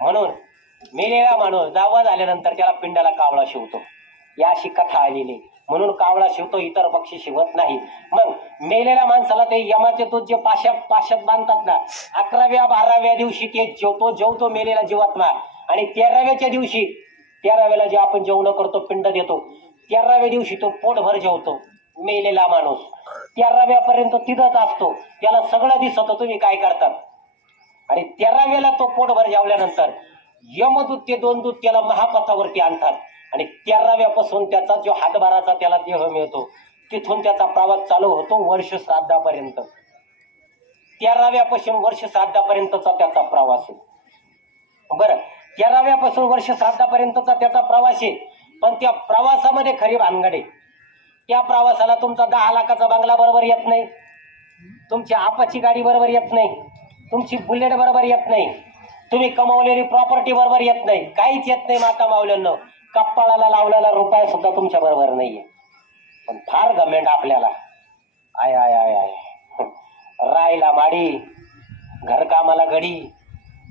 म्हणून मेलेला माणूस जावा झाल्यानंतर त्याला पिंडाला कावळा शिवतो, या अशी कथा आलेली. म्हणून कावळा शिवतो, इतर पक्षी शिवत नाही. मग मेलेल्या माणसाला ते यमाचे तो जे पाशात बांधतात ना, 11व्या 12व्या दिवशी ते जेवतो मेलेला जीवात्मा. आणि 13व्याच्या दिवशी 13व्याला जे आपण जेवण करतो, पिंड देतो, 13व्या दिवशी तो पोटभर जेवतो मेलेला माणूस. 13व्यापर्यंत तिथंच असतो, त्याला सगळं दिसतं तुम्ही काय करतात. आणि 13व्याला तो पोटभर जेवल्यानंतर यमदूत ते 2 दूत त्याला महापथावरती आणतात. आणि 13व्यापासून त्याचा जो हातभाराचा त्याला देह मिळतो, तिथून त्याचा प्रवास चालू होतो वर्ष श्राद्धापर्यंत. 13व्यापासून वर्ष श्राद्धापर्यंतचा त्याचा प्रवास आहे. बरं, 13व्यापासून वर्ष श्राद्धापर्यंतचा त्याचा प्रवास आहे. पण त्या प्रवासामध्ये खरी भानगड आहे. त्या प्रवासाला तुमचा 10 लाखाचा बंगला बरोबर येत नाही, तुमची आपाची गाडी बरोबर येत नाही, तुमची बुलेट बरोबर येत नाही, तुम्ही कमावलेली प्रॉपर्टी बरोबर येत नाही, काहीच येत नाही. माता मावल्यांनो, कप्पाळाला लावलेला रुपया सुद्धा तुमच्या बरोबर नाहीये. पण फार गमेंट आपल्याला. आय आय आय आय रायला माडी घरकामाला घडी,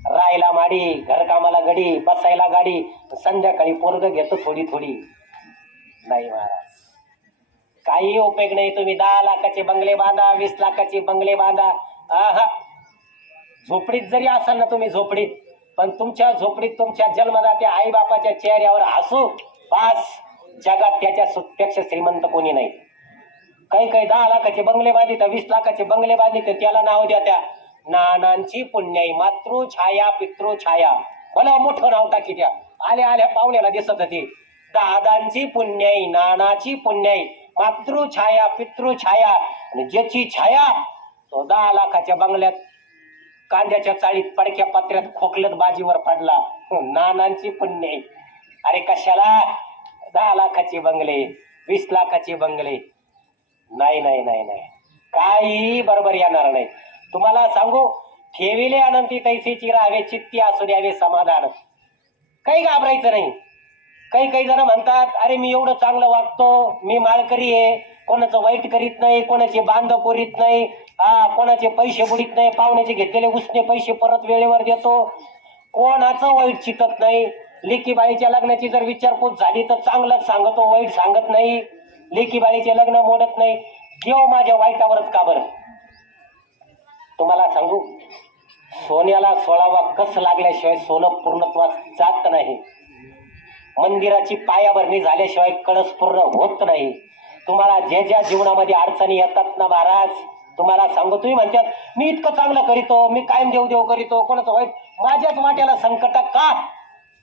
रायला माडी घरकामाला घडी, बसायला गाडी, संध्याकाळी पोरग घेतो थोडी थोडी. नाही महाराज, काही उपयोग नाही. तुम्ही 10 लाखाचे बंगले बांधा, 20 लाखाचे बंगले बांधा, आहा, झोपडीत जरी असाल ना तुम्ही झोपडीत, पण तुमच्या झोपडीत तुमच्या जन्मदात्या आई बापाच्या चेहऱ्यावर हसू, बास, जगात त्याच्यापेक्षा श्रीमंत कोणी नाही. काही 10 लाखाचे बंगले बांधित, 20 लाखाचे बंगले बांधित, त्याला नाव द्या त्या नानांची पुण्याई, मातृछाया पितृछाया, भला मोठं नाव टाकी त्या. आल्या पाहुण्याला दिसत होती, दादांची पुण्याई, नानाची पुण्याई, मातृछाया पितृछाया. आणि ज्याची छाया तो 10 लाखाच्या बंगल्यात कांद्याच्या चाळीत पडक्या पत्र्यात खोकलत बाजीवर पडला, नानांची पुण्याई. अरे कशाला 10 लाखाचे बंगले, 20 लाखाचे बंगले? नाही नाही नाही नाही, काही बरोबर येणार नाही. तुम्हाला सांगू, ठेविले अनंती तैसीची राहावे, चित्ती असू द्यावे समाधान. काही घाबरायचं नाही. काही जण म्हणतात, अरे मी एवढं चांगलं वागतो, मी माळकरी आहे, कोणाचं वाईट करीत नाही, कोणाचे बांध कोरीत नाही, कोणाचे पैसे बुडीत नाही, पाहुण्याचे घेतलेले उसने पैसे परत वेळेवर देतो, कोणाचं वाईट चितत नाही. लेकी बाळीच्या लग्नाची जर विचारपूस झाली तर चांगलंच सांगतो, वाईट सांगत नाही. लेकी बाळीचे लग्न मोडत नाही. देव माझ्या वाईटावरच का बरं? तुम्हाला सांगू, सोन्याला 16वा कस लागल्याशिवाय सोनं पूर्णत्वास जात नाही. मंदिराची पायाभरणी झाल्याशिवाय कळस पूर्ण होत नाही. तुम्हाला ज्या जीवनामध्ये अडचणी येतात ना महाराज, तुम्हाला सांगू, तुम्ही म्हणतात मी इतकं चांगलं करीतो, मी कायम देव करीतो, कोणाचं वाईट, माझ्याच वाट्याला संकट का?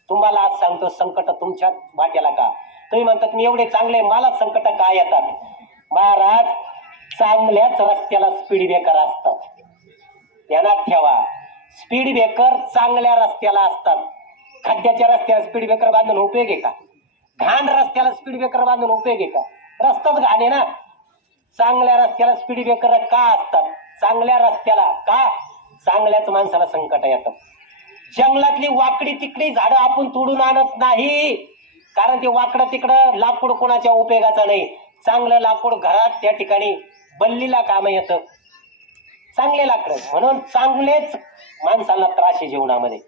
तुम्हाला आज सांगतो, संकट तुमच्या वाट्याला का? तुम्ही म्हणतात मी एवढे चांगले, मला संकट का येतात? महाराज, चांगल्याच रस्त्याला स्पीड ब्रेकर असतात, ध्यानात ठेवा. स्पीड ब्रेकर चांगल्या रस्त्याला असतात. खड्ड्याच्या रस्त्याला स्पीड ब्रेकर बांधून उपयोग आहे का? घाण रस्त्याला स्पीड ब्रेकर बांधून उपयोग आहे का? रस्ताच घाण आहे ना. चांगल्या रस्त्याला स्पीड ब्रेकर का असतात? चांगल्या रस्त्याला का? चांगल्याच माणसाला संकट येतात. जंगलातली वाकडी तिकडी झाडं आपण तोडून आणत नाही, कारण ते वाकडं तिकडं लाकूड कोणाच्या उपयोगाचं नाही. चांगलं लाकूड घरात त्या ठिकाणी बल्लीला काम येतं, चांगले लाकड. म्हणून चांगलेच माणसाला त्रास आहे जीवनामध्ये.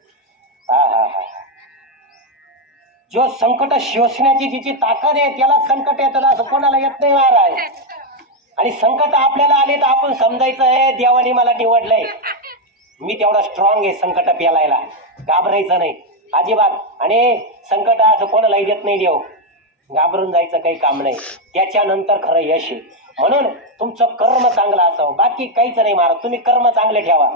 जो संकट शोषण्याची जिची ताकद आहे त्याला संकट येतं, असं कोणाला येत नाही महाराज. आणि संकट आपल्याला आले तर आपण समजायचं आहे देवाने मला निवडलंय, मी तेवढा स्ट्रॉंग आहे संकट पेलायला, घाबरायचं नाही अजिबात. आणि संकट असं कोणालाही देत नाही देव, घाबरून जायचं काही काम नाही. त्याच्यानंतर खरं यश आहे. म्हणून तुमचं कर्म चांगलं असावं, बाकी काहीच नाही महाराज. तुम्ही कर्म चांगले ठेवा.